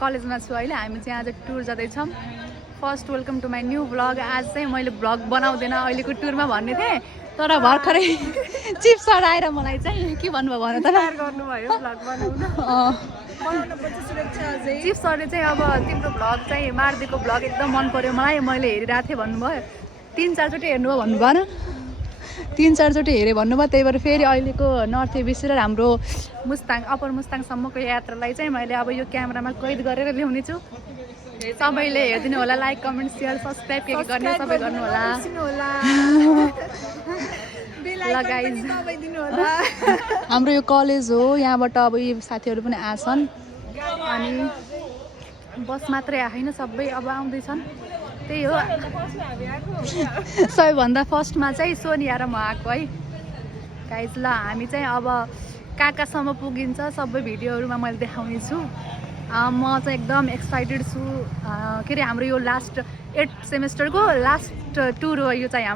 कलेजमा छु अहिले हामी चाहिँ आज टुर जाँदैछौँ first welcome to my new vlog आज चाहिँ मैले भ्लग बनाउँदैन अहिलेको टुरमा भन्ने थिएँ तर भर्खरै चिप्स सर आएर मलाई चाहिँ के भन्नुभयो भन त गर्नुभयो भ्लग बनाउन चिप्स सरले चाहिँ अब तिम्रो भ्लग चाहिँ मार्दिको भ्लग एकदम मन पर्यो मलाई मैले हेरिरहेको थिएँ भन्नुभयो 3-4 चोटि हेर्नुभयो भन्नुभएन 3-4 चोटि हेरेँ भन्नुभयो त्यही भएर फेरि अहिलेको नर्थ एबिसी र हाम्रो मुस्ताङ अप्पर मुस्ताङसम्मको यात्रालाई चाहिँ मैले अब यो क्यामेरामा कैद गरेर ल्याउने छु सबैले हेरिदिनु होला लाइक कमेन्ट सेयर सब्सक्राइब के गर्ने सबै गर्नु होला हाम्रो यो कलेज हो यहाँबाट अब यी साथीहरू पनि आछन् अनि बस मात्रै आएन सबै अब आउँदैछन् त्यही हो सबैभन्दा फर्स्टमा चाहिँ सोनिया र म आएको है गाइज ल हामी चाहिँ अब कहाँसम्म पुगिन्छ सबै भिडियोहरूमा मैले देखाउने छु म चाहिँ एकदम एक्साइटेड छु के अरे हाम्रो यो लास्ट 8th सेमेस्टरको लास्ट टुर हो यो चाहिँ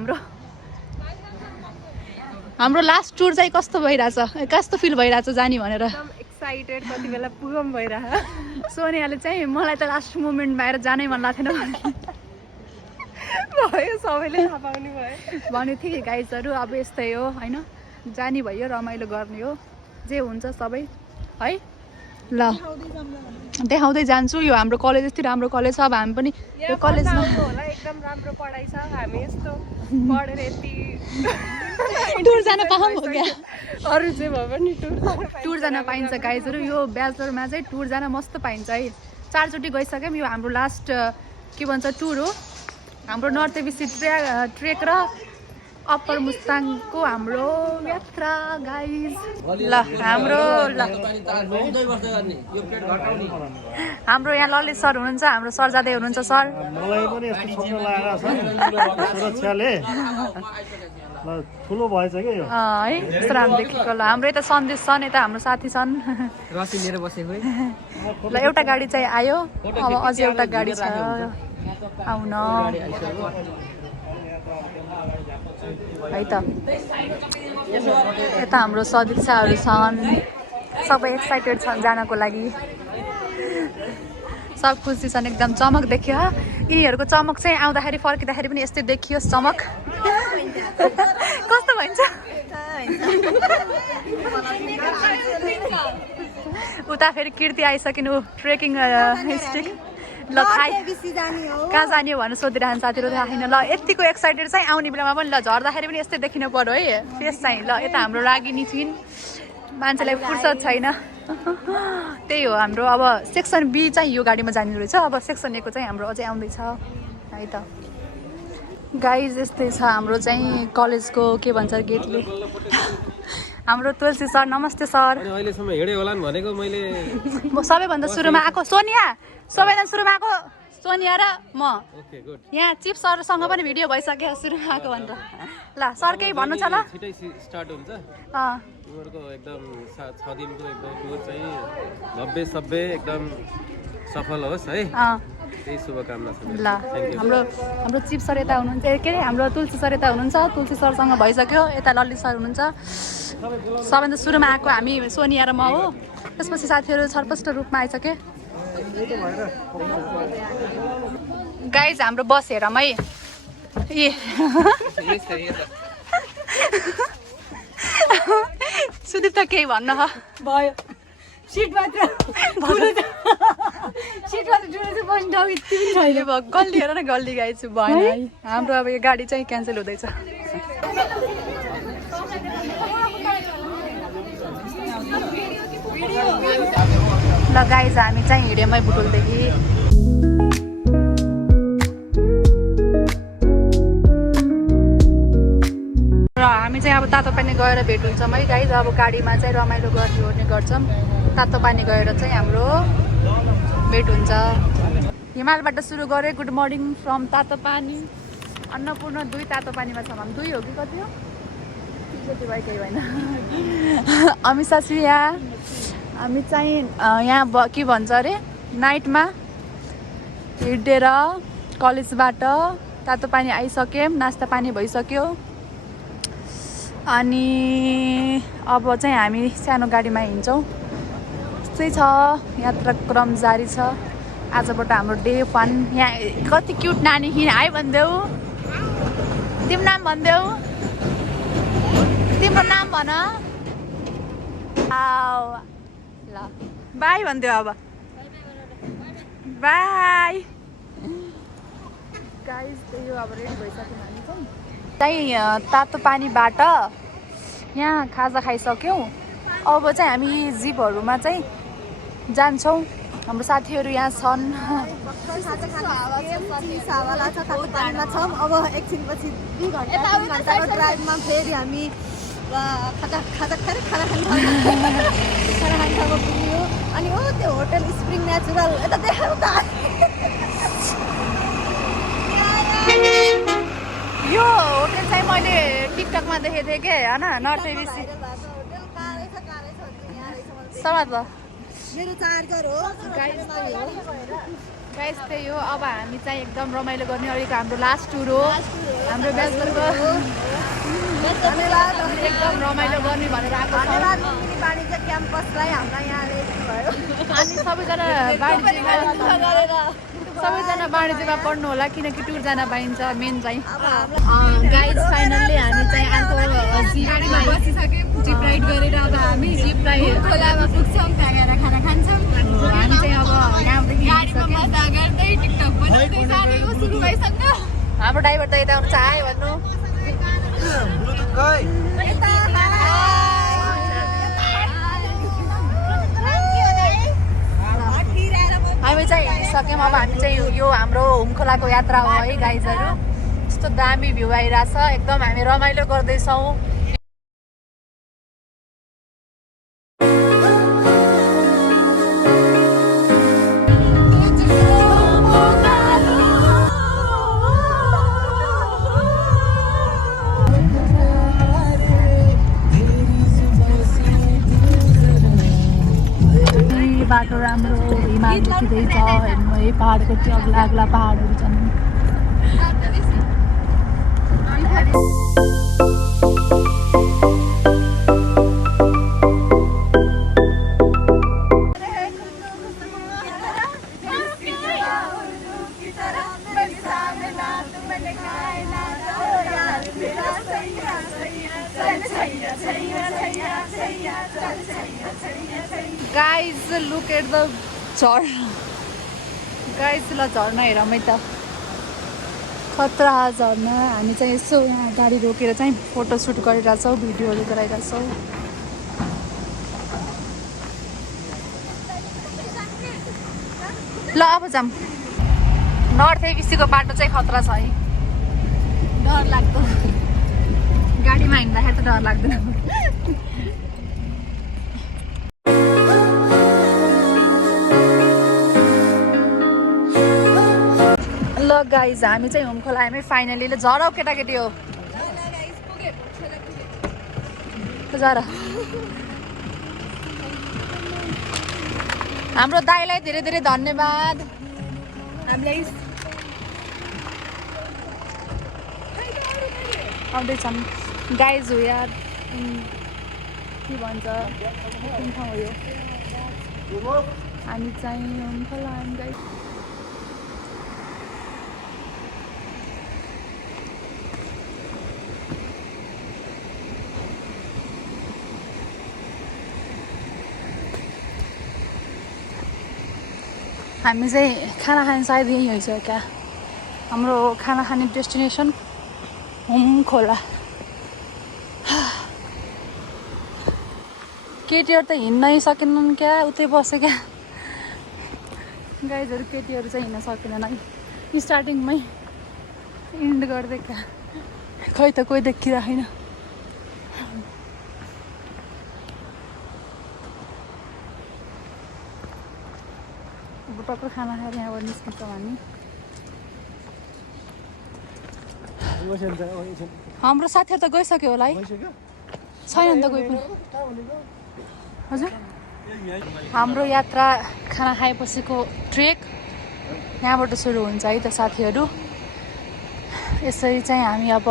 हाम्रो लास्ट टुर चाहिँ कस्तो भइरहेछ कस्तो फिल भइरहेछ जाने भनेर एक्साइटेड कति बेला पुगम भइरह सोनियाले चाहिँ मलाई त लास्ट मोमेन्टमा आएर जानै मन लाग्थेन भयो सबैले थाहा पाउने भयो भनेको थिएँ गाइजहरू अब यस्तै हो होइन जाने भयो रमाइलो गर्ने हो जे हुन्छ सबै है ल देखाउँदै जान्छु यो हाम्रो कलेज यति राम्रो कलेज छ अब हामी पनि यो कलेजमा होला एकदम राम्रो पढाइ छ हामी यस्तो पढेर यति टुर जान पाऊँ क्या अरू चाहिँ भयो भने टुर जान पाइन्छ गाइजहरू यो ब्याचलरमा चाहिँ टुर जान मस्त पाइन्छ है 4 चोटि गइसक्यौँ यो हाम्रो लास्ट के भन्छ टुर हो हाम्रो नर्थ एबिसी ट्रेक र अप्पर मुस्ताङको हाम्रो यात्रा गाइज ल हाम्रो यहाँ ललित सर हुनुहुन्छ हाम्रो सर जाँदै हुनुहुन्छ सर मलाई पनि यस्तो सपना लागेको छ सुरक्षाले ल ठुलो भएछ के यो है यस्तो राम्रो देखेको ल हाम्रो यता सन्देश छन् यता हाम्रो साथी छन् रसी लिएर बसेको ल एउटा गाडी चाहिँ आयो अब अझै एउटा गाडी छ आउन है त यता हाम्रो सदस्यहरू छन् सबै एक्साइटेड छन् जानको लागि सब खुसी छन् एकदम चमक देखियो यिनीहरूको चमक चाहिँ आउँदाखेरि फर्किँदाखेरि पनि यस्तै देखियोस् चमक कस्तो भन्छ उता फेरि कीर्ति आइसकिनु ट्रेकिङ स्टिक ल कहाँ जाने हो भनेर सोधिरहनु साथीहरू थाहा छैन ल यतिको एक्साइटेड चाहिँ आउने बेलामा पनि ल झर्दाखेरि पनि यस्तै देखिनु पर्यो है फेस चाहिँ ल यता हाम्रो रागिनी छिन् मान्छेलाई फुर्सद छैन त्यही हो हाम्रो अब सेक्सन बी चाहिँ यो गाडीमा जाने रहेछ अब सेक्सन ए को चाहिँ हाम्रो अझै आउँदैछ है त गाइज यस्तै छ हाम्रो चाहिँ कलेजको के भन्छ गेटले हाम्रो तुलसी सर नमस्ते सर अहिलेसम्म हिँडे होला नि भनेको मैले म सबैभन्दा सुरुमा आएको सोनिया सबैभन्दा सुरुमा आएको सोनिया र म यहाँ चिप सरसँग पनि भिडियो भइसक्यो सुरुमा आएको भनेर ल सर केही भन्नु छ ल छिटै स्टार्ट हुन्छ उनीहरूको एकदम 6 दिनको एकदम टुर चाहिँ भव्य सभ्य एकदम सफल होस् है त्यही शुभकामना छ ल हाम्रो चिप सर यता हुनुहुन्छ के अरे हाम्रो तुलसी सर यता हुनुहुन्छ तुलसी सरसँग भइसक्यो यता ललित सर हुनुहुन्छ सबैभन्दा सुरुमा आएको हामी सोनिया र म हो त्यसपछि साथीहरू छरपष्ट रूपमा आइसके गाइज हाम्रो बस हेरौँ है ए सुदीप त केही भन्न भयो सिट मात्र गल्ली हेर न गल्ली गाइछु भएन है हाम्रो अब यो गाडी चाहिँ क्यान्सल हुँदैछ ल गाइज हामी चाहिँ हिँड्यौँ बुटोलदेखि र हामी चाहिँ अब तातो पानी गएर भेट हुन्छौँ है गाइज अब गाडीमा चाहिँ रमाइलो गर्ने ओर्ने गर्छौँ तातो पानी गएर चाहिँ हाम्रो भेट हुन्छ हिमालबाट सुरु गरेँ गुड मर्निङ फ्रम तातो पानी अन्नपूर्ण 2 तातो पानीमा छौँ हामी 2 हो कि कति हो कति भयो केही भएन अमिषा सिया हामी चाहिँ यहाँ के भन्छ अरे नाइटमा हिँडेर कलेजबाट तातो पानी आइसक्यौँ नास्ता पानी भइसक्यो अनि अब चाहिँ हामी सानो गाडीमा हिँड्छौँ यस्तै छ यात्राक्रम जारी छ आजबाट हाम्रो डे 1 यहाँ कति क्युट नानी किन है भनिदेऊ तिम्रो नाम भनिदेऊ तिम्रो नाम भन ल बाई भनिदेऊ अब बाई गाइस त्यही हो अब रेडी भइसक्यो हामी चाहिँ तातो पानीबाट यहाँ खाजा खाइसक्यौँ अब चाहिँ हामी जिपहरूमा चाहिँ जान्छौँ हाम्रो साथीहरू यहाँ छन् अब एकछिनपछि 2 घन्टाको ड्राइभमा फेरि हामी खाना खान पुग्यो अनि हो त्यो होटल स्प्रिङ नेचुरल यता देखाउ त यो होटल चाहिँ मैले टिकटकमा देखेको थिएँ कि होइन नर्थ एबिसी समाज भयो मेरो चार्जर हो गाइस त्यही हो अब हामी चाहिँ एकदम रमाइलो गर्ने अहिलेको हाम्रो लास्ट टुर हो हाम्रो ब्याचलरको एकदम रमाइलो गर्ने भनेर आएको छ वाणिज्य क्याम्पसलाई हामीलाई यहाँ रेडी भयो अनि सबैजना वाणिज्यमा पढ्नु होला किनकि टुर जान पाइन्छ मेन चाहिँ गाइस फाइनल्ली हामी चाहिँ अर्को जिपमा बसिसक्यौँ जिप राइड गरेर अब हामी जिपलाई खोलामा पुग्छौँ त्यहाँ गएर खाना खान्छौँ हामी चाहिँ अब यहाँदेखि सुरु भइसक्यो हाम्रो ड्राइभर त यता आउनु चाह्यो भन्नु हामी चाहिँ हिँडिसक्यौँ अब हामी चाहिँ यो हाम्रो हुमखोलाको यात्रा हो है गाइजहरू यस्तो दामी भ्यू आइरहेछ एकदम हामी रमाइलो गर्दैछौँ बाटो राम्रो हिमाल देखिँदैछ हेर्नु है पहाडको त्यो अग्ला अग्ला पहाडहरू छन् guys look at the guys ल झर्ना हेरौँ है त खतरा झर्ना हामी चाहिँ यसो यहाँ गाडी रोकेर चाहिँ फोटोसुट गरिरहेछौँ भिडियोहरू गराइरहेछौँ ल अब जाऊँ नर्थ एबिसीको बाटो चाहिँ खतरा छ है डर लाग्दो गाडीमा हिँड्दाखेरि त डर लाग्दैन ल गाइज हामी चाहिँ हुमखोला आयौँ फाइनली ल झरौ केटाकेटी हो झर हाम्रो दाइलाई धेरै धेरै धन्यवाद हामीलाई आउँदैछन् गाइज हो यार के भन्छ कुन ठाउँ हो यो हामी चाहिँ हुमखोला आयौँ गाइज हामी चाहिँ खाना खाने सायद यहीँ होइछ क्या हाम्रो खाना खाने डेस्टिनेसन हुमखोला केटीहरू त हिँड्नै सकेनन् क्या उतै बस्यो क्या गाइजहरू केटीहरू चाहिँ हिँड्न सकेनन् है स्टार्टिङमै इन्ड गर्दै क्या खै त कोही देखिरहेन टक्क खाना खाएर यहाँबाट निस्किन्छौँ हामी हाम्रो साथीहरू त गइसक्यो होला है छैन नि त कोही पनि हजुर हाम्रो यात्रा खाना खाएपछिको ट्रेक यहाँबाट सुरु हुन्छ है त साथीहरू यसरी चाहिँ हामी अब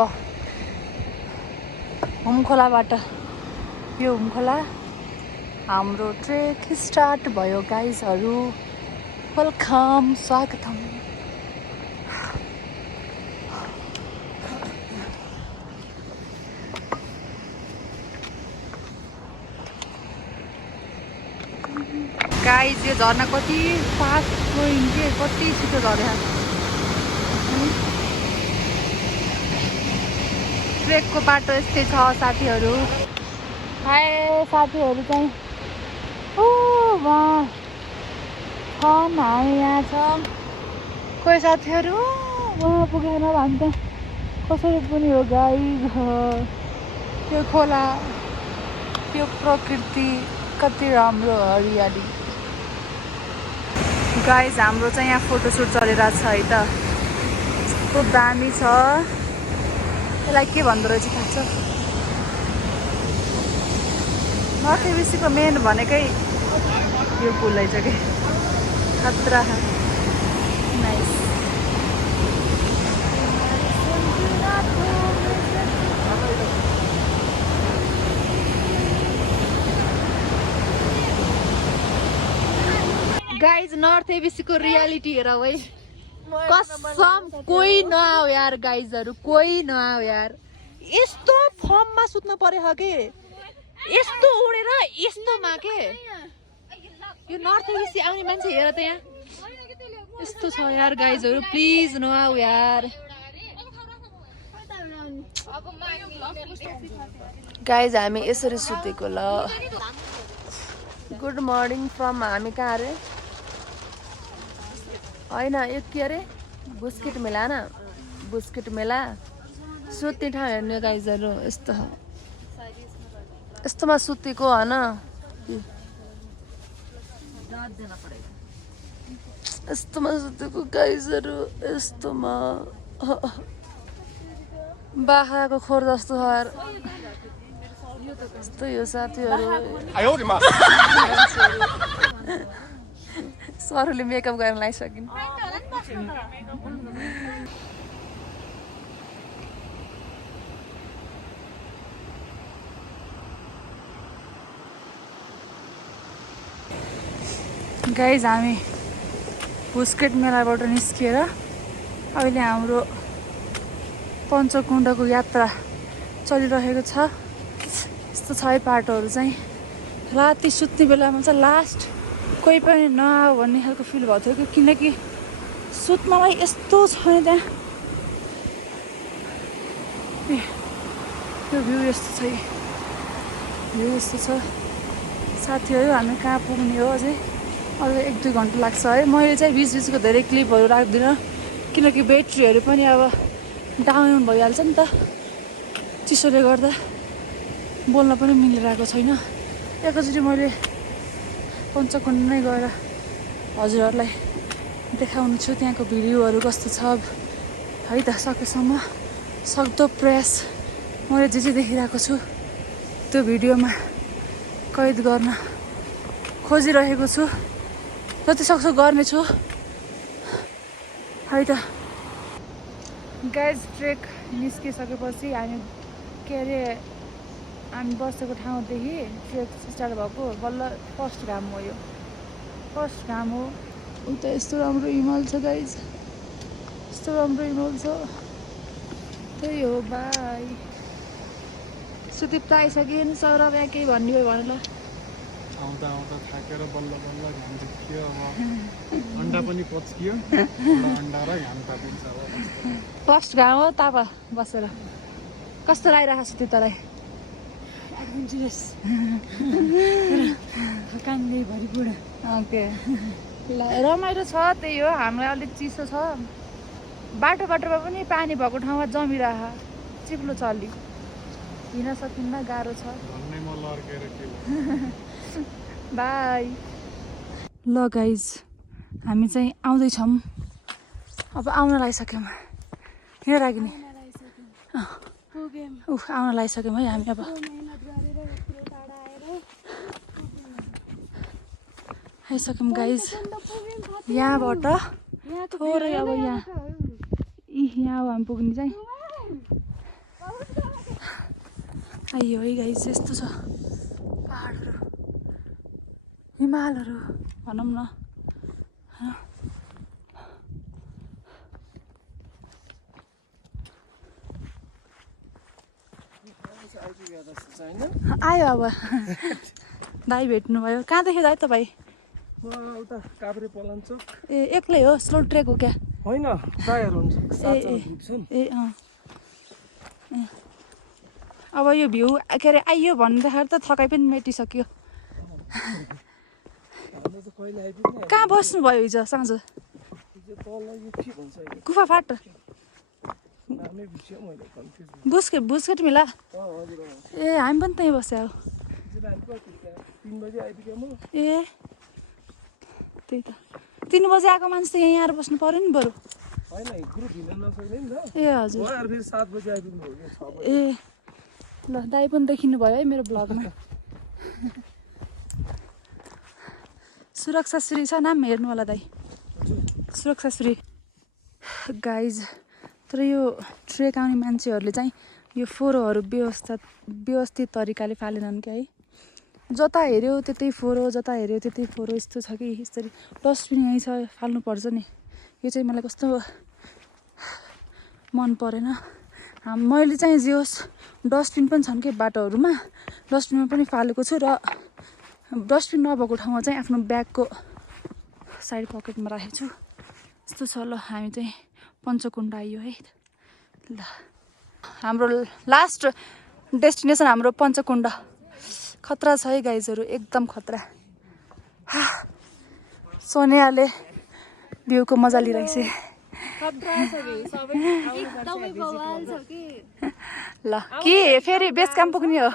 हुमखोलाबाट यो हुमखोला हाम्रो ट्रेक स्टार्ट भयो गाइजहरू वेलकम स्वागतम गाइस यो झर्ना कति फास्ट गोइङ के कति छिटो झर्या ट्रेकको बाटो यस्तै छ साथीहरू हाय साथीहरू चाहिँ वहाँ छन् हामी यहाँ छ कोही साथीहरू वहाँ पुगेन हामी त कसरी पनि हो गाई त्यो खोला त्यो प्रकृति कति राम्रो हरियाली गाइज हाम्रो चाहिँ यहाँ फोटोसुट चलिरहेको छ है त कस्तो दामी छ यसलाई के भन्दो रहेछ थाहा छ नर्थ एबिसीको मेन भनेकै यो पुल रहेछ कि खतरा नाइस गाइज नर्थ एबिसीको रियालिटी हेर है कसम कोही नआऊ यार गाइजहरू कोही नआऊ यार यस्तो फर्ममा सुत्नु पर्यो के यस्तो उडेर यस्तोमा के यो नर्थ एबिसी आउने मान्छे हेर त यहाँ यस्तो छ यार गाइजहरू प्लिज नआऊ यार गाइज हामी यसरी सुतेको ल गुड मर्निङ फ्रम हामी कहाँ अरे होइन यो के अरे बुस्केट मेला न बुस्केट मेला सुत्ने ठाउँ हेर्ने गाइजहरू यस्तो यस्तोमा सुतेको होइन यस्तोमा सुतेको गाइजहरू यस्तोमा बाख्राको खोर जस्तो यस्तो यो साथीहरू सरले मेकअप गर्न लगाइसकिन् गाइज हामी बुस्केट मेलाबाट निस्किएर अहिले हाम्रो पञ्चकुण्डको यात्रा चलिरहेको छ यस्तो छ है बाटोहरू चाहिँ राति सुत्ने बेलामा चाहिँ लास्ट कोही पनि नआऊ भन्ने खालको फिल भएको थियो किनकि सुत्नलाई यस्तो छ नि त्यहाँ त्यो भ्यू यस्तो छ भ्यू यस्तो छ साथीहरू हामी कहाँ पुग्ने हो अझै अझै 1-2 घन्टा लाग्छ है मैले चाहिँ बिचको धेरै क्लिपहरू राख्दिनँ किनकि ब्याट्रीहरू पनि अब डाउन भइहाल्छ नि त चिसोले गर्दा बोल्न पनि मिलिरहेको छैन एकैचोटि मैले पञ्चकुण्ड नै गएर हजुरहरूलाई देखाउनु छु त्यहाँको भिडियोहरू कस्तो छ है त सकेसम्म सक्दो प्रयास मैले जे देखिरहेको छु त्यो भिडियोमा कैद गर्न खोजिरहेको छु जति सक्छु गर्नेछु है त गाइज ट्रेक निस्किसकेपछि हामी के अरे हामी बसेको ठाउँदेखि ट्रेक स्टार्ट भएको बल्ल फर्स्ट घाम हो यो फर्स्ट घाम हो उता यस्तो राम्रो हिमाल छ गाइज यस्तो राम्रो हिमाल छ त्यही हो बाई सुदीप त आइसक्यो नि सौरभ यहाँ केही भन्ने भयो भने ल आउँदा आउँदा थाकेर बल्ल बल्ल घाम झुक्कियो अब अन्डा पनि पच्कियो अन्डा र घाम तापिन्छ अब फर्स्ट घाम हो ताप बसेर कस्तो लागिरहेको छ त्यो तँलाई एडभेन्चरस थकानले भरिपूर्ण ओके ल रमाइलो छ त्यही हो हामीलाई अलिक चिसो छ बाटोमा पनि पानी भएको ठाउँमा जमिरह चिप्लो छ अलिक हिँड्न सकिन्न गाह्रो छ बाई ल गाइज हामी चाहिँ आउँदैछौँ अब आउन लागिसक्यौँ हिँड रागिने आउन लागिसक्यौँ है हामी अब आइसक्यौँ गाइज यहाँबाट थोरै अब यहाँ यहाँ हो हामी पुग्ने चाहिँ आइयो है गाइज यस्तो छ पहाडहरू हिमालहरू भनौँ न आयो अब दाई भेट्नुभयो कहाँदेखि दाइ तपाईँ उता काभ्रे पलाञ्चोक ए एक्लै हो स्लो ट्रेक हो क्या होइन प्रायहरू हुन्छ ए अँ अब यो भ्यू के अरे आइयो भन्दाखेरि त थकाइ पनि मेटिसक्यो कहाँ बस्नुभयो हिजो साँझ गुफा फाट बुस्केट मिला ए हामी पनि त्यहीँ बस्यो ए त्यही त 3 बजे आएको मान्छे त यहाँ आएर बस्नु पर्यो नि बरु ए हजुर ए ल दाइ पनि देखिनु भयो है मेरो ब्लगमा सुरक्षा श्री छ नाम हेर्नु होला दाइ सुरक्षा श्री गाइज तर यो ट्रेक आउने मान्छेहरूले चाहिँ यो फोहोरहरू व्यवस्थित तरिकाले फालेनन् क्या है जता हेऱ्यो त्यतै फोहोर जता हेऱ्यो त्यतै फोहोर यस्तो छ कि यसरी डस्टबिन यहीँ छ फाल्नुपर्छ नि यो चाहिँ मलाई कस्तो मन परेन मैले चाहिँ जे होस् डस्टबिन पनि छन् कि बाटोहरूमा डस्टबिनमा पनि फालेको छु र डस्टबिन नभएको ठाउँमा चाहिँ आफ्नो ब्यागको साइड पकेटमा राखेको छु यस्तो छ ल हामी चाहिँ पञ्चकुण्ड आइयो है ल हाम्रो लास्ट डेस्टिनेसन हाम्रो पञ्चकुण्ड खतरा छ है गाइजहरू एकदम खतरा सोनियाले भ्यूको मजा लिइरहेछ ल के फेरि बेस क्याम्प पुग्ने हो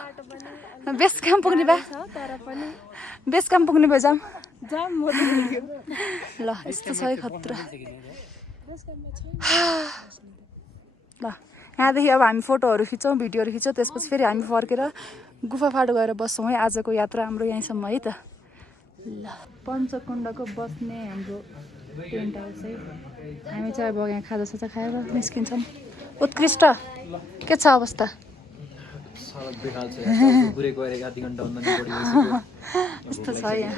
बेस क्याम्प पुग्ने भए बेस क्याम्प पुग्ने भए जाम ल यस्तो छ है खतरा ल यहाँदेखि अब हामी फोटोहरू खिच्छौँ भिडियोहरू खिच्छौँ त्यसपछि फेरि हामी फर्केर गुफा फाटो गएर बस्छौँ है आजको यात्रा हाम्रो यहीँसम्म है त ल पञ्चकुण्डको बस्ने हाम्रो टेन्ट हाउस है हामी चाहिँ अब यहाँ खाजासाजा खाएर निस्किन्छौँ उत्कृष्ट के छ अवस्था यस्तो छ यहाँ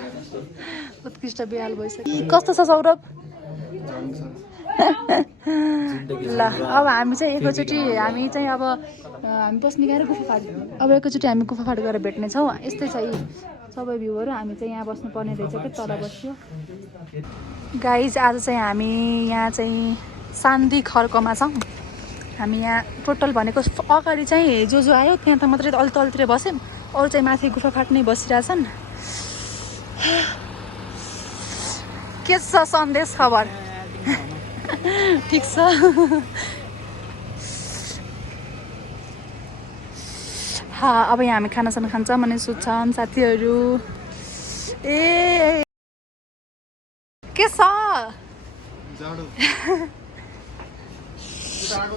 उत्कृष्ट बेहाल भइसक्यो कस्तो छ सौरभ ल अब हामी चाहिँ एकैचोटि हामी चाहिँ अब हामी बस्ने गएर गुफा फाट अब एकैचोटि हामी गुफा फाट गएर भेट्नेछौँ यस्तै छ यी सबै भ्यूहरू हामी चाहिँ यहाँ बस्नुपर्ने रहेछ कि तल बस्यो गाइज आज चाहिँ हामी यहाँ चाहिँ सान्दी खर्कमा छौँ हामी यहाँ टोटल भनेको अगाडि चाहिँ जो आयो त्यहाँ त मात्रै तलतिर बस्यौँ अरू चाहिँ माथि गुफा फाट नै बसिरहेछन् के छ सन्देश खबर ठिक छ अब यहाँ हामी खानासाना खान्छौँ भने सोध्छौँ साथीहरू ए के छ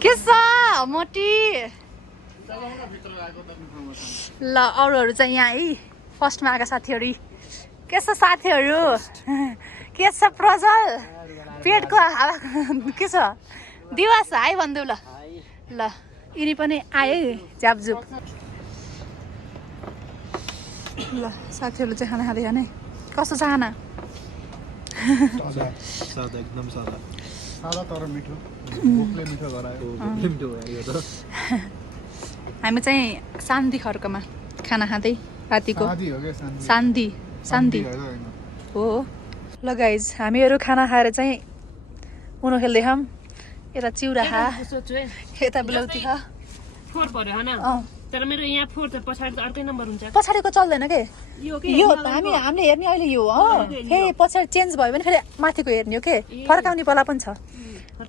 के छ मोटी ल अरूहरू चाहिँ यहाँ है फर्स्टमा आएका साथीहरू के छ साथीहरू के छ प्रजल पेटको के छ दिवस हाई भनिदेऊ ल ल यिनी पनि आए झ्यापझुप ल साथीहरूले चाहिँ खाना खाँदै खाने कस्तो छ खाना एकदम सादा तर मिठो भोकले मिठो गरायो हामी चाहिँ सान्दी खर्कमा खाना खाँदै रातिको सान्दी हो ल गाइज हामीहरू खाना खाएर चाहिँ उनो खेल्दै खाऊँ यता चिउरा खा यता बेलौती खा फोर पर्यो हैन तर मेरो यहाँ फोर त पछाडी त अर्कै नम्बर हुन्छ पछाडिको चल्दैन के यो हामीले हेर्ने अहिले यो हो फेरि पछाडि चेन्ज भयो भने फेरि माथिको हेर्ने हो के फर्काउने पाला पनि छ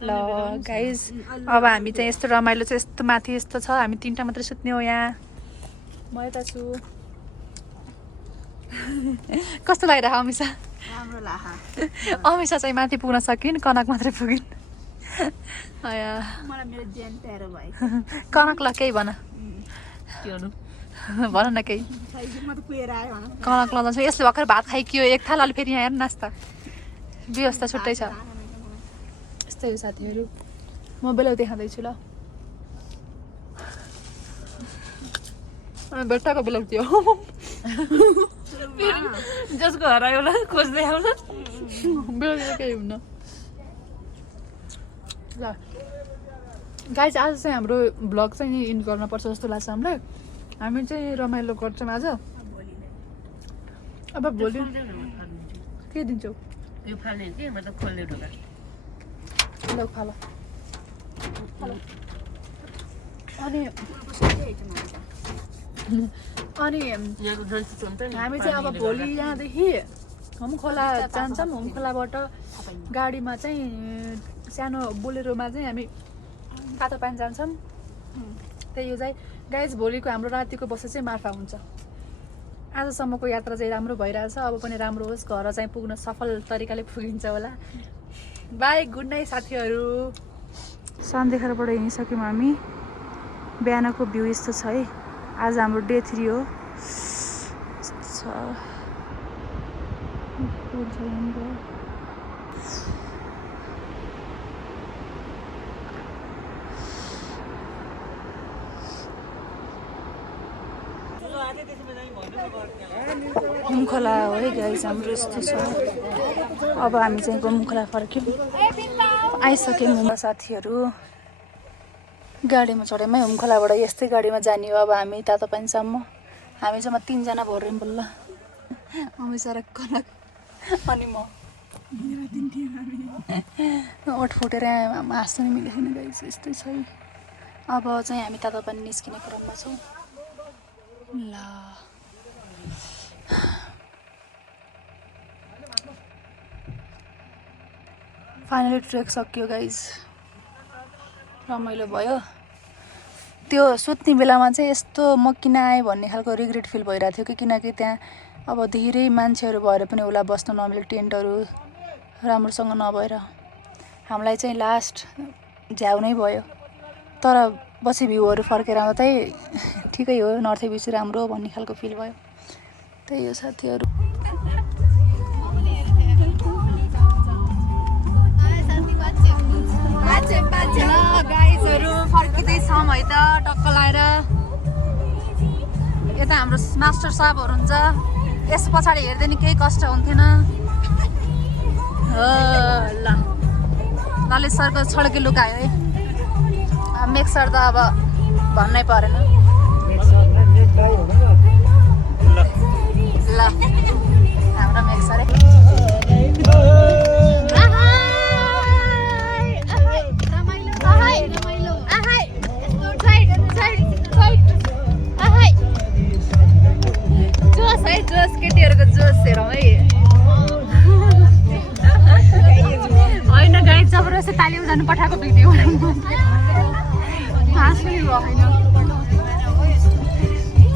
ल गाइज अब हामी चाहिँ यस्तो रमाइलो चाहिँ यस्तो माथि यस्तो छ हामी 3टा मात्रै सुत्ने हो यहाँ म यता छु कस्तो लागिरहेको अमिसा राम्रो लाहा अमिसा चाहिँ माथि पुग्न सकिन् कनक मात्रै पुगिन् मलाई मेरो ज्यान प्यारो भयो कनकलाई केही भन भन न केही कनक लजाउँछ यसले भर्खर भात खाइकियो एक थाल अलि फेरि यहाँ हेर्नु नास्ता व्यवस्था छुट्टै छ यस्तै हो साथीहरू म बेलौती खाँदैछु ल भेट्टाको बेलौती हो जसको हरायो होला खोज्दै आउनु बेलुका केही हुन्न ल गाइज आज चाहिँ हाम्रो भ्लग चाहिँ नि इन्ड गर्नुपर्छ जस्तो लाग्छ हामीलाई हामी चाहिँ रमाइलो गर्छौँ आज अब भोलि के दिन्छौ यो फाल्ने के मतलब खोल्ने ढोका ल फाल अनि यहाँको जन्सी चल्छ नि हामी चाहिँ अब भोलि यहाँदेखि हुम खोला जान्छौँ हुम खोलाबाट गाडीमा चाहिँ सानो बोलेरोमा चाहिँ हामी तातो पानी जान्छौँ त्यही हो चाहिँ गाइज भोलिको हाम्रो रातिको बस चाहिँ मार्फा हुन्छ आजसम्मको यात्रा चाहिँ राम्रो भइरहेछ अब पनि राम्रो होस् घर चाहिँ पुग्न सफल तरिकाले पुगिन्छ होला बाई गुड नाइट साथीहरू सानदेखिबाट हिँडिसक्यौँ हामी बिहानको भ्यू यस्तो छ है आज हाम्रो डे 3 हो खोला हो है गाइस हाम्रो यस्तो छ अब हामी चाहिँ खोला फर्क्यौँ आइसक्यौँ साथीहरू गाडीमा चढेमै खोलाबाट यस्तै गाडीमा जाने हो अब हामी तातो पानीसम्म हामी जम्मा 3 जना भर्यौँ बल्ल अमिसा र कनक अनि म ओठ फुटेर हाँस्नु नि मिलेको छैन गाइस यस्तै छ अब चाहिँ हामी तातो पानी निस्किने क्रममा छौँ ल फाइनली ट्रेक सकियो गाइज रमाइलो भयो त्यो सुत्ने बेलामा चाहिँ यस्तो म किन आएँ भन्ने खालको रिग्रेट फिल भइरहेको थियो कि किनकि त्यहाँ अब धेरै मान्छेहरू भएर पनि होला बस्न नमिले टेन्टहरू राम्रोसँग नभएर हामीलाई चाहिँ लास्ट झ्याउ नै भयो तर पछि भ्यूहरू फर्केर आउँदा चाहिँ ठिकै हो नर्थे बिच राम्रो भन्ने खालको फिल भयो त्यही हो साथीहरू गाइजहरू फर्किँदैछौँ है त टक्क लाएर यता हाम्रो मास्टर साहबहरू हुन्छ यस पछाडि हेर्दै नि केही कष्ट हुन्थेन ल ललित सरको छड्के लुकायो है मेक्सर त अब भन्नै परेन ल हाम्रो मेक्सर है जोस केटीहरूको जोस हेरौँ है होइन गाई जबरजस्ती ताली उजानु पठाएको भिडियो हाँस पनि भयो होइन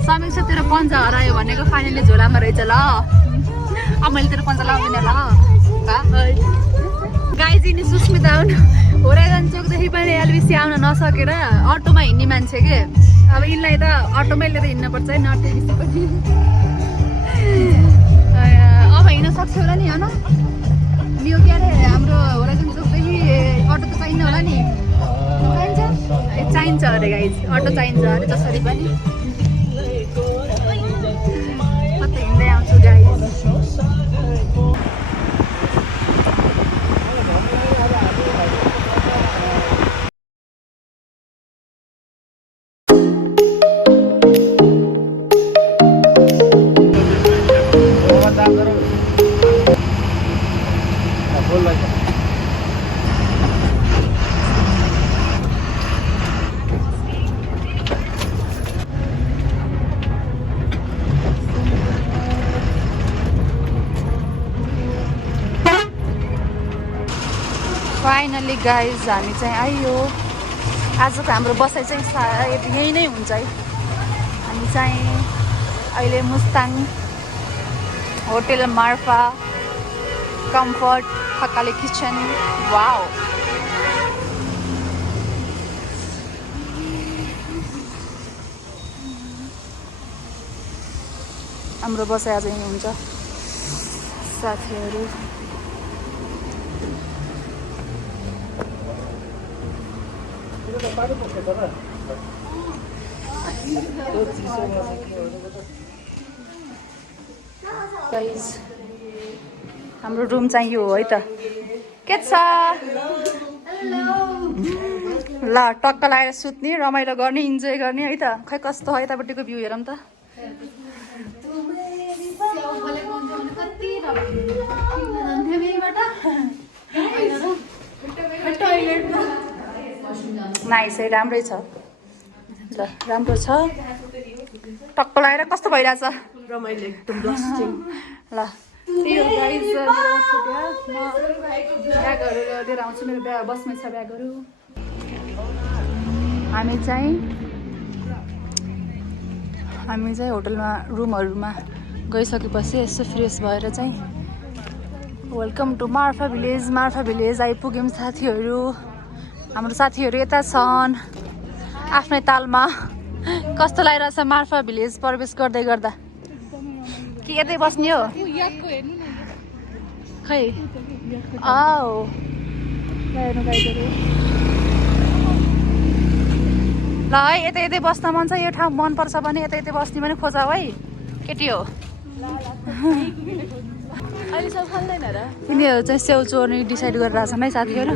समीक्षा तेरो पन्जा हरायो भनेको फाइनली झोलामा रहेछ ल अब मैले तेरो पन्जा लाउँदिनँ ल गाई नि सुस्मिता हुन् होराइजन चोकदेखि पनि एलबिसी आउन नसकेर अटोमा हिँड्ने मान्छे के अब यिनलाई त अटोमै लिएर हिँड्नुपर्छ है नर्थ एलबिसी पनि अब हिँड्न सक्छ होला नि होइन यो के अरे हाम्रो होराइजन चोकदेखि अटो त चाहिन्न होला नि चाहिन्छ अरे गाइज अटो चाहिन्छ अरे जसरी पनि म त हिँड्दै आउँछु गाइज फाइनली गाइज हामी चाहिँ आइयो आजको हाम्रो बसाइ चाहिँ सायद यही नै हुन्छ है हामी चाहिँ अहिले Mustang hotel Marpha comfort Thakali kitchen wow हाम्रो बसाइ आज यही हुन्छ साथीहरू गाइज हाम्रो रुम चाहिँ यो हो है त के छ ल टक्क लगाएर सुत्ने रमाइलो गर्ने इन्जोय गर्ने है त खै कस्तो हो यतापट्टिको भ्यू हेरौँ त नाइस है राम्रै छ ल राम्रो छ टक्क लगाएर कस्तो भइरहेछ रमाइलो एकदम ब्लास्टिङ ल त्यो गाइस मेरो फुट्यो म ब्यागहरू लिएर आउँछु मेरो ब्याग बसमै छ ब्यागहरू हामी चाहिँ होटलमा रुमहरूमा गइसकेपछि यसो फ्रेस भएर चाहिँ वेलकम टु मार्फा भिलेज आइपुग्यौँ साथीहरू हाम्रो साथीहरू यता छन् आफ्नै तालमा कस्तो लागिरहेछ मार्फा भिलेज प्रवेश गर्दै गर्दा के यतै बस्ने हो खै आओ हेर्नु गाइजहरू ल है यतै बस्न मन छ यो ठाउँ मनपर्छ भने यतै बस्ने पनि खोज है केटी हो यिनीहरू चाहिँ स्याउ चोर्ने डिसाइड गरिरहेछन् है साथीहरू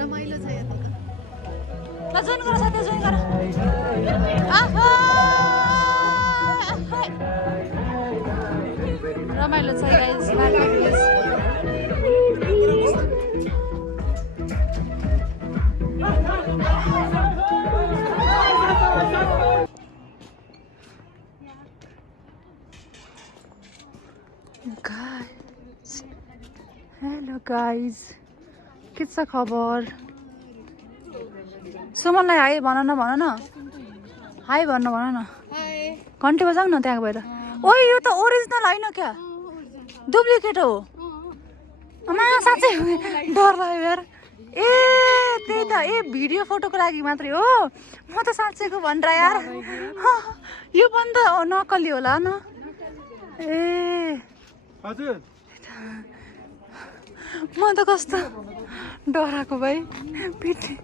रमाइलो छ यहाँ ल जोइन गर साथी जोइन गर रमाइलो छ गाइस हेलो गाइज के छ खबर सुमनलाई हाई भन न हाई भन न घन्टी बजाऊ न त्यहाँ गएर ओ यो त ओरिजिनल होइन क्या डुप्लिकेट हो आमा साँच्चै डर लाग्यो यार ए त्यही त भिडियो फोटोको लागि मात्रै हो म त साँच्चैको भनेर यार यो पनि त नकली होला न ए हजुर म त कस्तो डराएको भाइ पिटी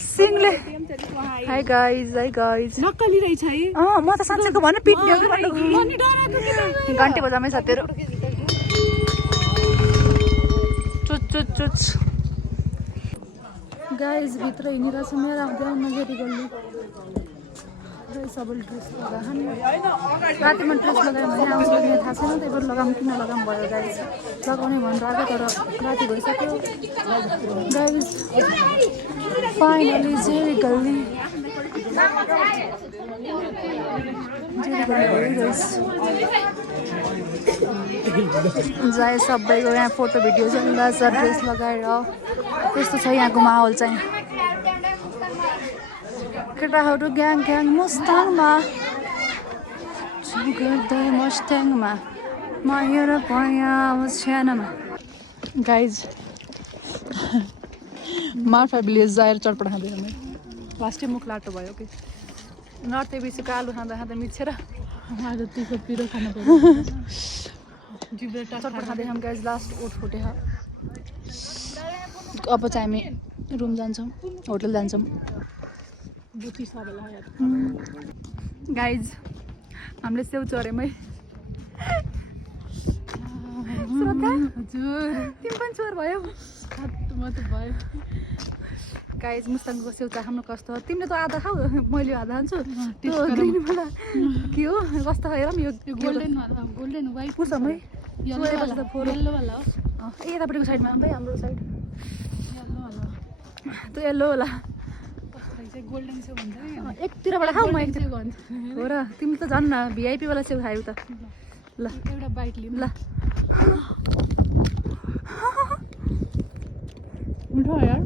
सिङले हाई गाइज नक्कली रहेछ है म त साँच्चैको भने पिट्ने हो कि घन्टी बजामै छ तेरो चुच गाइज भित्र हिँडिरहेको छ मेरो आउँदैन नगरी गल्ली सबैले ड्रेस लगाएको रातिमा ड्रेस लगायो भने आउँछ भने थाहा छैन त्यही भएर लगाऊँ किन लगाऊँ भयो गाइज लगाउने भनेर आएको तर राति भइसक्यो गाइज फाइनली जेरी गल्ली जाए सबैको यहाँ फोटो भिडियो चलिरहेछ ड्रेस लगाएर त्यस्तो छ यहाँको माहौल चाहिँ केटाहरू ग्याङ मुस्ताङमा गर्दै मस्ट्याङमा मायर पया छ्यानमा गाइज मार्फा भिलेज जाएर चटपट खाँदै हामी लास्टै मुख लाटो भयो कि नर्थे बेसी कालो खाँदा मिचेर आज तिखो पिरो खानु पर्यो चटपट खाँदै हामी गाइज लास्ट ओठ फुटेछ अब चाहिँ हामी रुम जान्छौँ होटल जान्छौँ गाइज हामीले स्याउ चोर्यौँ है हजुर तिमी पनि चोर भयो म त भयो गाइज मुस्ताङको स्याउ चाख्नु कस्तो हो तिमीले त आधा खाऊ मैले आधा खान्छु त्यो ग्रिनवाला के हो कस्तो हेरौँ यो गोल्डन वाइट पुसमै येल्लोवाला हो ए यतापट्टिको साइडमा भाइ हाम्रो साइड त्यो येल्लोवाला गोल्डन स्याउ भन्छ एकतिरबाट खाऊ म एकतिर हो र तिमी त झन् न भिआइपीवाला स्याउ खायौ त ल एउटा बाइट लिउँ ल मिठो यार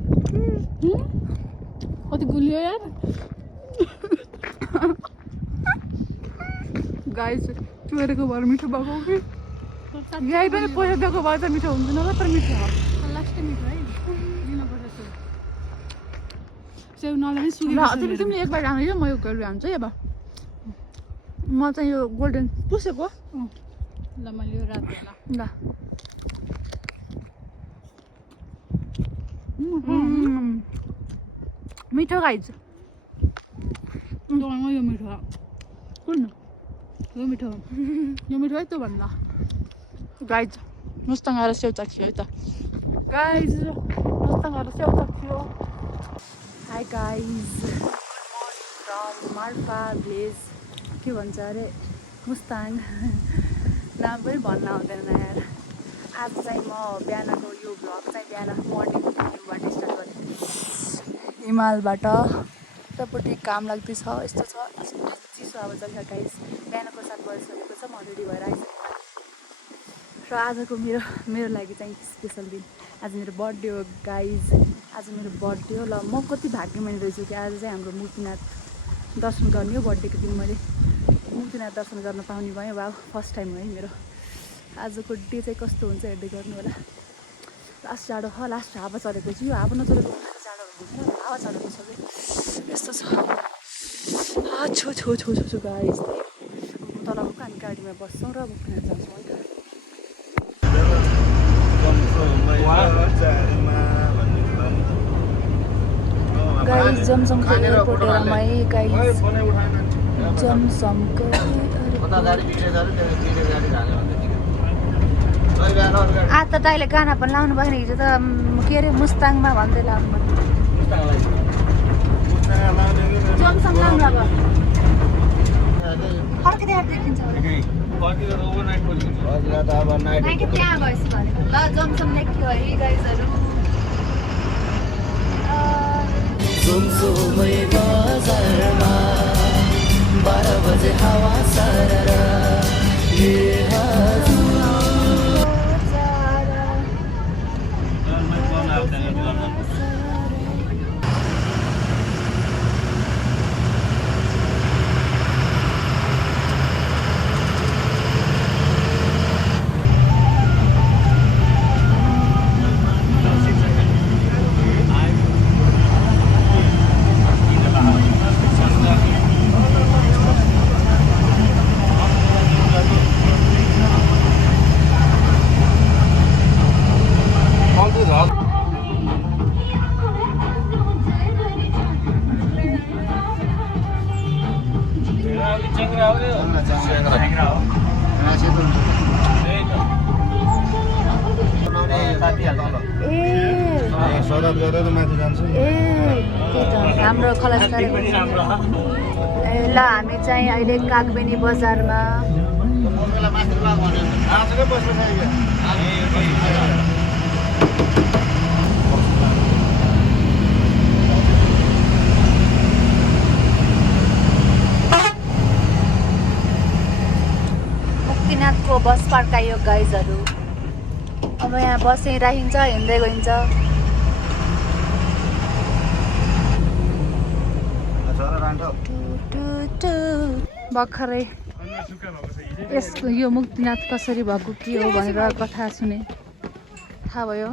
कति गुलियो यार गाइस चोरेको भएर मिठो भएको कि यही पनि पैसा दिएको भए त मिठो हुन्थेन होला तर मिठो हो लास्टै मिठो है लिनुपर्छ स्याउ नलाने सुकेको तिमीले एक बार हाल्नु म यो गरेर हाल्छु है अब म चाहिँ यो गोल्डन पुसेको ल मैले यो रातो ल मिठो गाइज यो मिठो कुन यो मिठो है त्यो भन्दा गाइज मुस्ताङ आएर स्याउ चाख्यो है त गाइज मुस्ताङ आएर स्याउ चाख्यो hi guys from Marpha village के भन्छ अरे मुस्ताङ नाम पनि भन्न आउँदैन यार आज चाहिँ म बिहानको यो भ्लग चाहिँ बिहान मर्निङबाट स्टार्ट गरेँ हिमालबाट उतापट्टि काम लाग्दैछ यस्तो छ चिसो अब चलिरहेको गाइस बिहानको 7 बजिसकेको छ म रेडी भएर आइसकेँ र आजको मेरो लागि चाहिँ स्पेसल दिन आज मेरो बर्थडे हो गाइज आज मेरो बर्थडे हो ल म कति भाग्यमानी रहेछु कि आज चाहिँ हाम्रो मुक्तिनाथ दर्शन गर्ने हो बर्थडेको दिन मैले मुक्तिनाथ दर्शन गर्न पाउने भयो वा फर्स्ट टाइम हो है मेरो आजको डे चाहिँ कस्तो हुन्छ हेर्दै गर्नु होला लास्ट जाडो हो लास्ट हावा चलेको छु यो हावा नचलेको जाडो हुन्छ हावा चलेको सबै यस्तो छ छो छो छो छो छो गाइस तल हामी गाडीमा बस्छौँ र मुक्तिनाथ जान्छौँ है गाइस जमसमको एयरपोर्ट हेरमै गाइस जमसमको आज त दाइले गाना पनि लाउनु भयो नि हिजो त के अरे मुस्ताङमा भन्दै लाउनु भयो जमसम लाउनु अब अर्को त्यहाँ देखिन्छ त्यहाँ गएपछि भनेको ल जमसम लेख्यो है गाइजहरू सुमसुमै बजारमा 12 बजे हावा सररा हाम्रो खलास ल हामी चाहिँ अहिले कागबेनी बजारमा मुक्तिनाथको बस पार्कायो गाइजहरू अब यहाँ बस यहीँ राखिन्छ हिँड्दै गइन्छ भर्खरै यसको यो मुक्तिनाथ कसरी भएको के हो भनेर कथा सुने थाहा भयो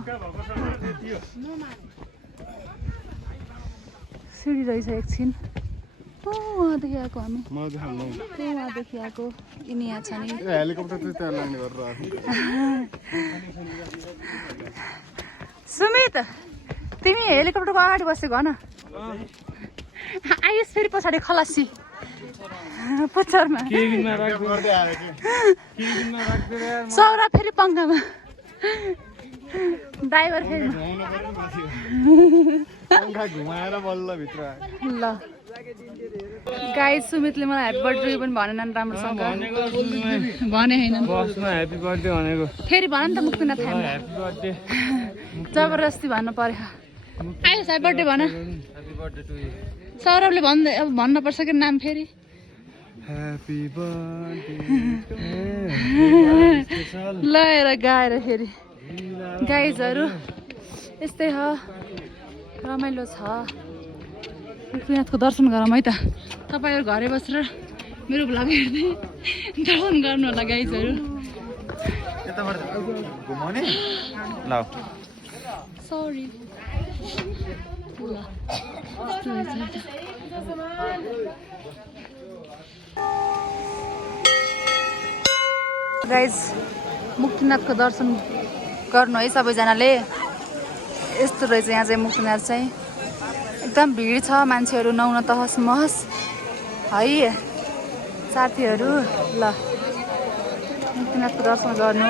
सिडी रहेछ एकछिन उहाँदेखि आएको हामी उहाँदेखि आएको यिनी यहाँ छ नि सुमित तिमी हेलिकप्टरको अगाडि बसेको हो न आयुष फेरि पछाडि खलासी पुच्छरमा सौरा फेरि पङ्खामा ड्राइभर फेरि ल गाइस सुमितले मलाई ह्याप्पी बर्थडे पनि भनेनन् राम्रोसँग भने होइन फेरि भन नि त मुक्तिनाथ जबरजस्ती भन्नु पर्यो आयुष ह्याप्पी बर्थडे भन सौरभले भन्नुपर्छ कि नाम फेरि ल हेर गाएर फेरि गाइजहरू यस्तै हो रमाइलो छ मुक्तिनाथको दर्शन गरौँ है त तपाईँहरू घरै बसेर मेरो भ्लग हेर्दै दर्शन गर्नु होला गाइजहरू सरी गाइज मुक्तिनाथको दर्शन गर्नु है सबैजनाले यस्तो रहेछ यहाँ चाहिँ मुक्तिनाथ चाहिँ एकदम भिड छ, मान्छेहरू नुहाउन तहस महस है साथीहरू। ल मुक्तिनाथको दर्शन गर्नु।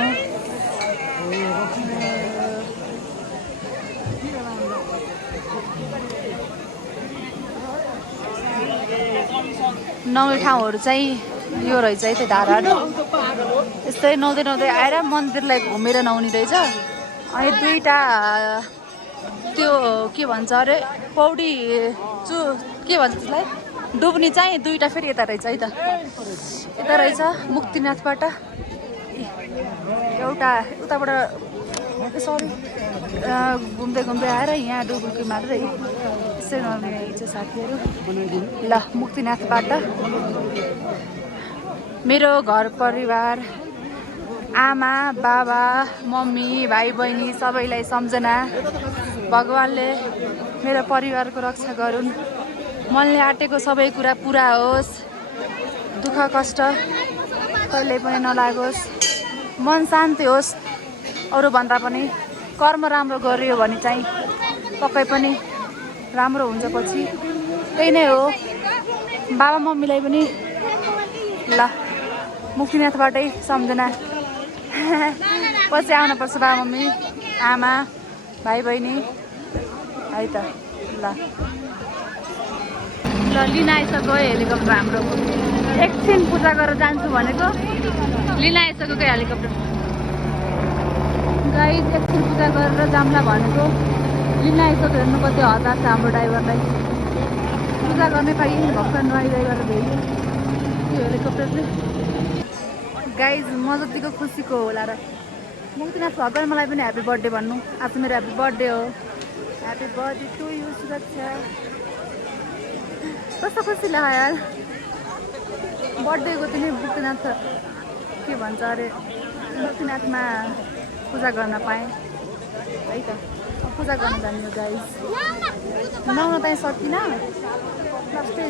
नुहाउने ठाउँहरू चाहिँ यो रहेछ है, त्यो धाराड यस्तै नुहाउँदै नुहाउँदै आएर मन्दिरलाई घुमेर नुहाउने रहेछ। अनि दुईवटा त्यो के भन्छ अरे पौडी के भन्छ त्यसलाई डुब्ने चाहिँ दुईवटा फेरि यता रहेछ है त, यता रहेछ मुक्तिनाथबाट एउटा उताबाट सरी घुम्दै घुम्दै आएर यहाँ डुबुल्की मारेर यसै नुहाउने रहेछ साथीहरू। ल मुक्तिनाथबाट मेरो घर परिवार आमा बाबा मम्मी भाइ बहिनी सबैलाई सम्झना। भगवानले मेरो परिवारको रक्षा गरून्, मनले आँटेको सबै कुरा पुरा होस्, दुःख कष्ट कहिल्यै पनि नलागोस्, मन शान्ति होस्। अरूभन्दा पनि कर्म राम्रो गरियो भने चाहिँ पक्कै पनि राम्रो हुन्छ पछि, त्यही नै हो। बाबा मम्मीलाई पनि ल मुक्तिनाथबाटै सम्झना। पछि आउनुपर्छ बाबा मम्मी आमा भाइ बहिनी है त। ल लिन आइसक्यो हेलिकप्टर हाम्रो। एकछिन पूजा गरेर जान्छु भनेको लिन आइसक्यो क्या हेलिकप्टर। गाइस एकछिन पूजा गरेर जाम्ला भनेको लिन आइसक्यो। हेर्नु कति हतार छ हाम्रो ड्राइभरलाई। पूजा गर्ने पाइ भक्त नुहाइँदै गरेर भेट्यो त्यो हेलिकप्टर चाहिँ। गाइज म जतिको खुसीको होला र मुक्तिनाथ भगवान् मलाई पनि ह्याप्पी बर्थडे भन्नु। आज मेरो ह्याप्पी बर्थडे हो। ह्याप्पी बर्थडे टु यु सुरक्षा। कस्तो खुसी लाग्यो यार बर्थडेको पनि मुक्तिनाथ के भन्छ अरे मुक्तिनाथमा पूजा गर्न पाएँ है त। पूजा गर्न जान्यो गाइज। नुहाउन चाहिँ सकिनँ, लास्टै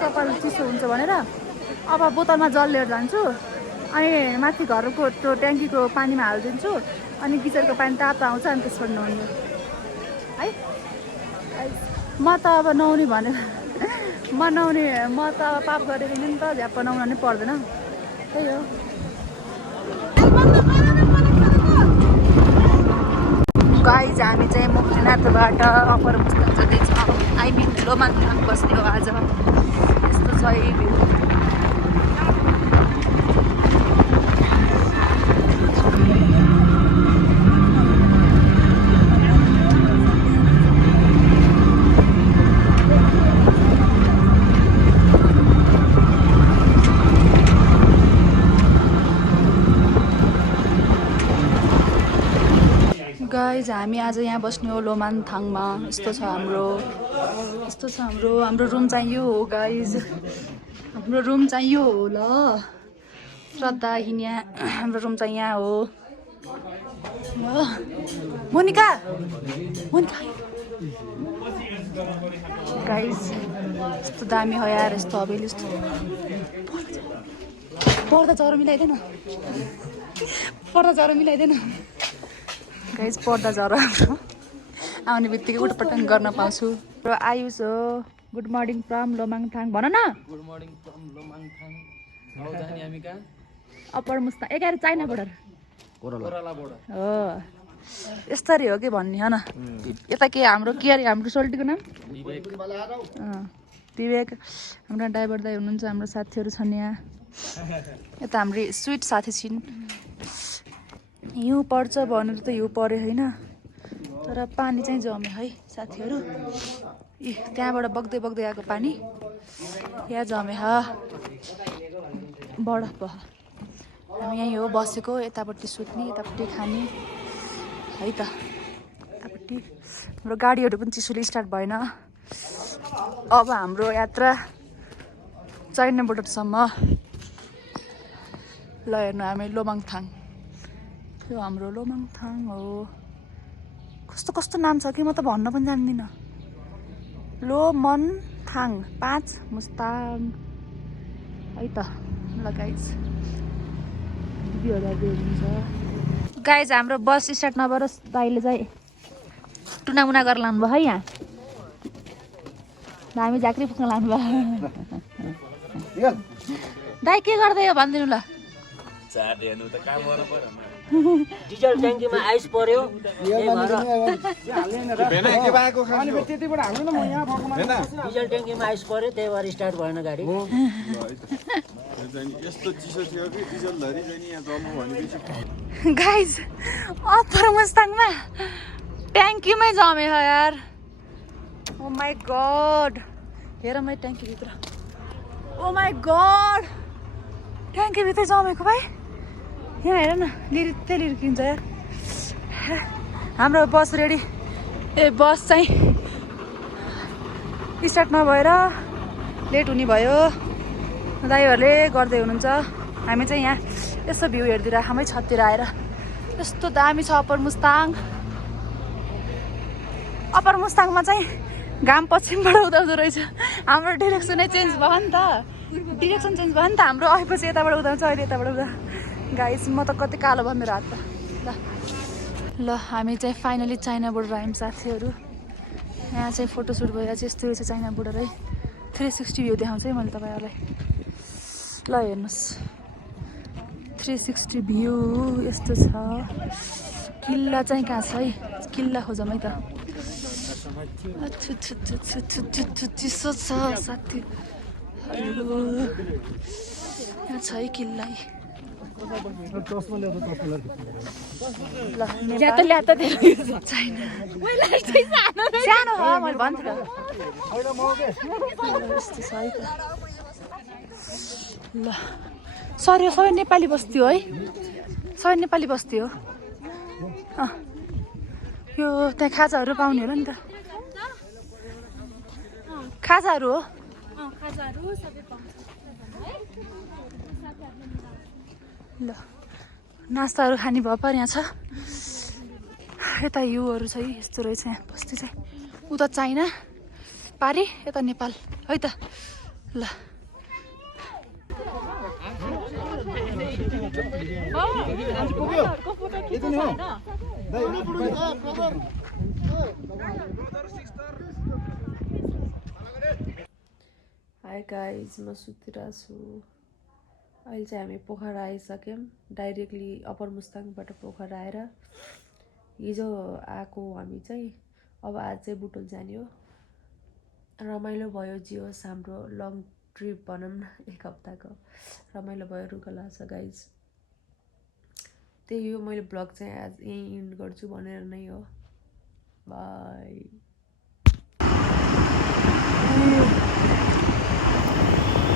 कपाल चिसो हुन्छ भनेर अब बोतलमा जल लिएर जान्छु। अनि माथि घरको त्यो ट्याङ्कीको पानीमा हालिदिन्छु। अनि गिजरको पानी तातो आउँछ अनि त्यसबाट नुहाउने है। म त अब नुहाउने भनेर म त अब पाप गरेको नि त झ्याप्प नुहाउन नै पर्दैन, त्यही हो। गाइज हामी चाहिँ मुक्तिनाथबाट अप्पर मुस्ताङ जाँदैछौँ। आई मिन लोमाङथाङ बस्ने हो आज। यस्तो छ है भ्यू। गाइज हामी आज यहाँ बस्ने हो लोमाङथाङमा। यस्तो छ हाम्रो रुम चाहिँ यो हो गाइज। हाम्रो रुम चाहिँ यो हो ल श्रद्धा हिनिया। हाम्रो रुम चाहिँ यहाँ हो। मोनिका गाइज यस्तो दामी हो यार। यस्तो हवेली यस्तो पर्दा जरो मिलाइदिएन गाइज। पर्दा झर आउने बित्तिकै उटपटङ गर्न पाउँछु। र आयुष हो। गुड मर्निङ फ्रम लोमाङथाङ भन न। Good morning from Lomanthang. गाउँ जाने हामी कहाँ? Upper Mustang 11 China border Korala border हो। यस्तरी हो कि भन्ने हो न। यता के हाम्रो के अरे हाम्रो सोल्टीको नाम विवेक। हाम्रो ड्राइभर दाइ हुनुहुन्छ। हाम्रो साथीहरू छन् यहाँ। यता हाम्रो स्विट साथी छिन्। हिउँ पर्छ भनेर त हिउँ पऱ्यो होइन, तर पानी चाहिँ जम्यो है साथीहरू। त्यहाँबाट बग्दै बग्दै आएको पानी यहाँ जम्यो बरफ भयो। हामी यहीँ हो बसेको। यतापट्टि सुत्ने यतापट्टि खाने है त। यतापट्टि हाम्रो गाडीहरू पनि चिसोले स्टार्ट भएन। अब हाम्रो यात्रा चाइना बोर्डरसम्म। ल हेर्नु हामी लोमाङथाङ। यो हाम्रो लोमाङथाङ हो। कस्तो कस्तो नाम छ कि म त भन्न पनि जान्दिनँ। लोमनथाङ 5 मुस्ताङ है त। ल गाइज गाइज हाम्रो बस स्टार्ट नभएर दाइले चाहिँ टुनामुना गरेर लानुभयो है यहाँ। हामी झाँक्री पुग्न लानु भयो दाइ के गर्दै हो भनिदिनु ल डिजल ट्याङ्कीमा आइस पर्यो डिजल ट्याङ्कीमा आइस पर्यो त्यही भएर स्टार्ट भएन गाडी गाइज अप्पर मुस्ताङमा ट्याङ्कीमै जमेछ यार ओ माई गड हेर मै ट्याङ्कीभित्र ओ माई गड ट्याङ्कीभित्र जमेको भाइ यहाँ हेर न लिरित्तै लिर्किन्छ यार हाम्रो बस रेडी बस चाहिँ स्टार्ट नभएर लेट हुने भयो दाइहरूले गर्दै हुनुहुन्छ हामी चाहिँ यहाँ यसो भ्यू हेर्दै हामै छततिर आएर यस्तो दामी छ अप्पर मुस्ताङमा चाहिँ घाम पश्चिमबाट उदाउँदो रहेछ हाम्रो डिरेक्सनै चेन्ज भयो नि त डिरेक्सन चेन्ज भयो नि त हाम्रो आएपछि यताबाट उदाउँछ अहिले यताबाट उदा गाइस म त कति कालो भयो मेरो हात त ल हामी चाहिँ फाइनली चाइना बोर्डर आयौँ साथीहरू यहाँ चाहिँ फोटोसुट भइरहेको छ यस्तो रहेछ चाइना बोर्डर है 360 भ्यू देखाउँछ है मैले तपाईँहरूलाई ल हेर्नुहोस् 360 भ्यू यस्तो छ किल्ला चाहिँ कहाँ छ है किल्ला खोजौँ है त चिसो छ साथीहरू यहाँ छ है किल्ला सानो हो मैले भन्थेँ यस्तो छ है त ल सरी हो सबै नेपाली बस्ती हो है सबै नेपाली बस्ती हो यो त्यहाँ खाजाहरू पाउने होला नि त खाजाहरू हो ल नास्ताहरू खाने भयो पर यहाँ छ यता युहरू छ है यस्तो रहेछ यहाँ बस्ती चाहिँ उता चाइना पारी यता नेपाल है त ल हाई गाइज म सुतिरहेको छु अहिले चाहिँ हामी पोखरा आइसक्यौँ डाइरेक्टली अप्पर मुस्ताङबाट पोखरा आएर हिजो आएको हामी चाहिँ अब आज चाहिँ बुटोल जाने हो रमाइलो भयो जे होस् हाम्रो लङ ट्रिप भनौँ न 1 हप्ताको रमाइलो भयो रुगा लाग्छ गाइज त्यही हो मैले ब्लग चाहिँ आज यहीँ इन्ड गर्छु भनेर नै हो बाई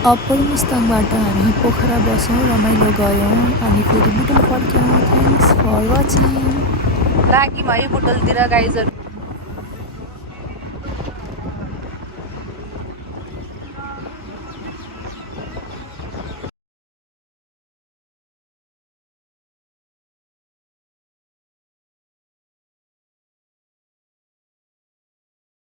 अप्पर मुस्ताङबाट हामी पोखरा बस्यौँ रमाइलो गयौँ अनि फेरि बुटोल फर्क्यौँ थ्याङ्क्स फर वाचिङ लाग्यौँ है बुटोलतिर गाइजहरू